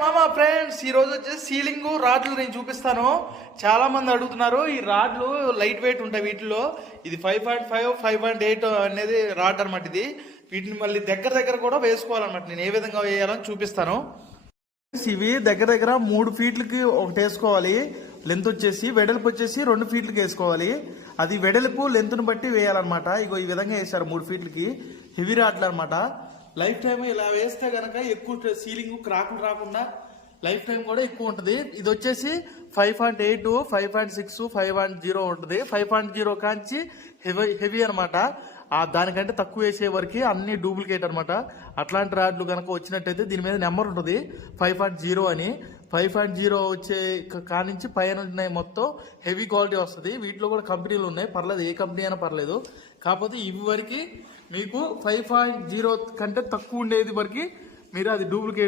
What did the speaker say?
మామా ఫ్రెండ్స్, ఈ రోజు వచ్చేసి సీలింగ్ రాడ్లు నేను చూపిస్తాను. చాలా మంది అడుగుతున్నారు. ఈ రాడ్లు లైట్ వెయిట్ ఉంటాయి వీటిలో. ఇది 5.5 5.8 అనేది రాడ్ అనమాట. ఇది వీటిని మళ్ళీ దగ్గర కూడా వేసుకోవాలన్నమాట. నేను ఏ విధంగా వేయాలని చూపిస్తాను. ఇవి దగ్గర 3 ఫీట్లకి ఒకటి వేసుకోవాలి. లెంత్ వచ్చేసి వెడల్పు వచ్చేసి 2 ఫీట్లకి వేసుకోవాలి. అది వెడల్పు లెంత్ను బట్టి వేయాలన్నమాట. ఇగో ఈ విధంగా వేసారు 3 ఫీట్లకి. హెవీ రాడ్లు అనమాట. లైఫ్ టైం ఇలా వేస్తే గనక ఎక్కువ సీలింగ్ క్రాకులు రాకుండా లైఫ్ టైం కూడా ఎక్కువ ఉంటుంది. ఇది వచ్చేసి 5.8 5.6 5.0 ఉంటుంది. 5.0 కాంచి హెవీ అనమాట. దానికంటే తక్కువ వేసే వరకు అన్ని డూప్లికేట్ అనమాట. అట్లాంటి రాడ్లు కనుక వచ్చినట్టయితే దీని మీద నెంబర్ ఉంటుంది 5.0 అని. 5.0 వచ్చే కానించి పైన ఉన్నాయి మొత్తం హెవీ క్వాలిటీ వస్తుంది. వీటిలో కూడా కంపెనీలు ఉన్నాయి, పర్లేదు, ఏ కంపెనీ అయినా పర్లేదు. కాకపోతే ఇవి వరకు మీకు 5.0 కంటే తక్కువ ఉండేది వరకు మీరు అది డూప్లికేట్